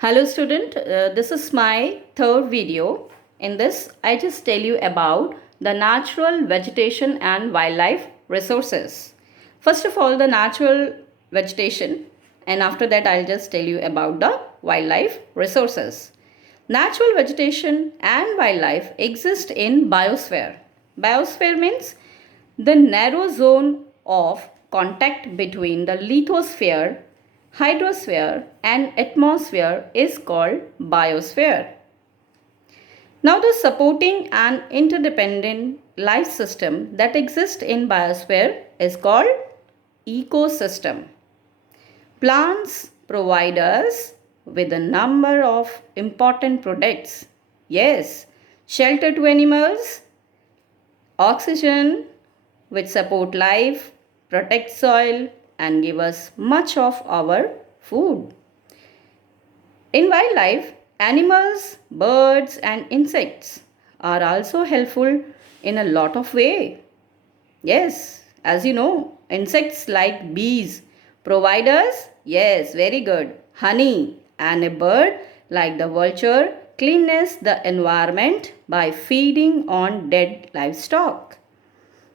Hello student, this is my third video. In this, I just tell you about the natural vegetation and wildlife resources. First of all, the natural vegetation, and after that I'll just tell you about the wildlife resources. Natural vegetation and wildlife exist in biosphere. Biosphere means the narrow zone of contact between the lithosphere, hydrosphere and atmosphere is called biosphere. Now the supporting and interdependent life system that exists in biosphere is called ecosystem. Plants provide us with a number of important products. Yes, shelter to animals, oxygen which support life, protect soil and give us much of our food. In wildlife, animals, birds and insects are also helpful in a lot of way. Yes, as you know, insects like bees provide us, yes, very good, honey, and a bird like the vulture cleanses the environment by feeding on dead livestock.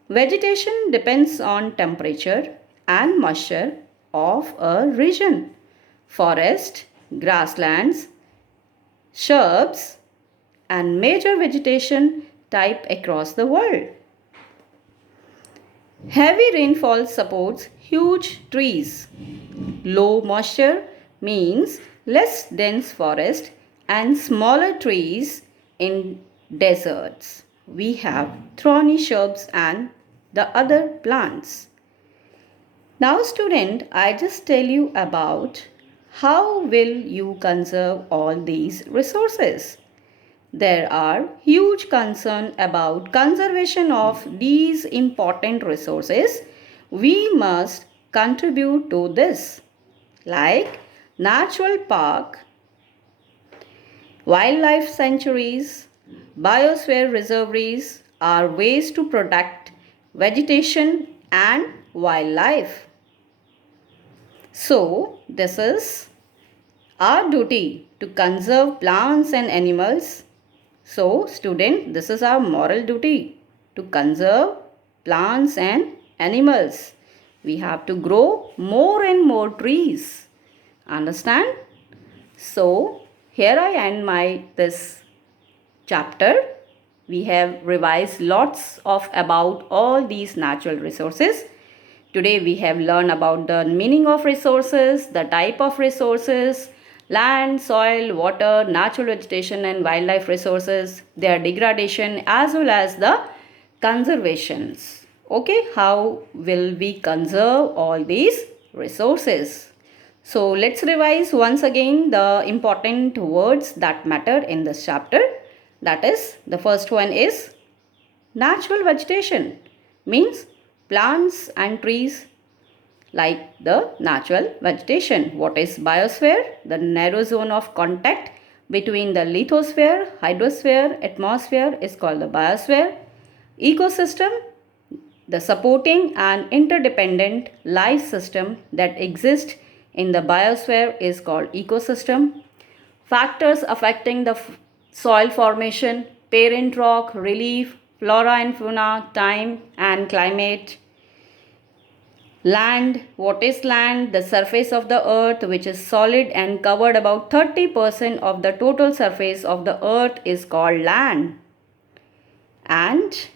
Vegetation depends on temperature and moisture of a region. Forest, grasslands, shrubs, and major vegetation type across the world. Heavy rainfall supports huge trees. Low moisture means less dense forest and smaller trees in deserts. We have thorny shrubs and the other plants. Now student, I just tell you about how will you conserve all these resources. There are huge concern about conservation of these important resources. We must contribute to this, like natural park, wildlife sanctuaries, biosphere reservoirs are ways to protect vegetation and wildlife. So, this is our duty to conserve plants and animals. So, student, this is our moral duty to conserve plants and animals. We have to grow more and more trees. Understand? So, here I end my this chapter. We have revised lots of about all these natural resources. Today we have learned about the meaning of resources, the type of resources, land, soil, water, natural vegetation and wildlife resources, their degradation as well as the conservations. Okay, how will we conserve all these resources? So let's revise once again the important words that matter in this chapter. That is, the first one is natural vegetation, means plants and trees like the natural vegetation. What is biosphere? The narrow zone of contact between the lithosphere, hydrosphere, atmosphere is called the biosphere. Ecosystem, the supporting and interdependent life system that exists in the biosphere is called ecosystem. Factors affecting the soil formation, parent rock, relief, flora and fauna, time and climate. Land, what is land? The surface of the earth which is solid and covered about 30% of the total surface of the earth is called land. And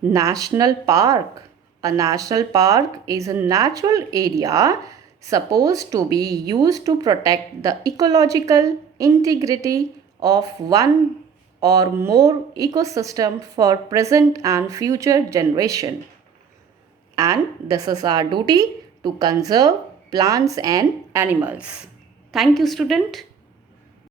national park. A national park is a natural area supposed to be used to protect the ecological integrity of one or more ecosystem for present and future generation. And this is our duty to conserve plants and animals. Thank you, student.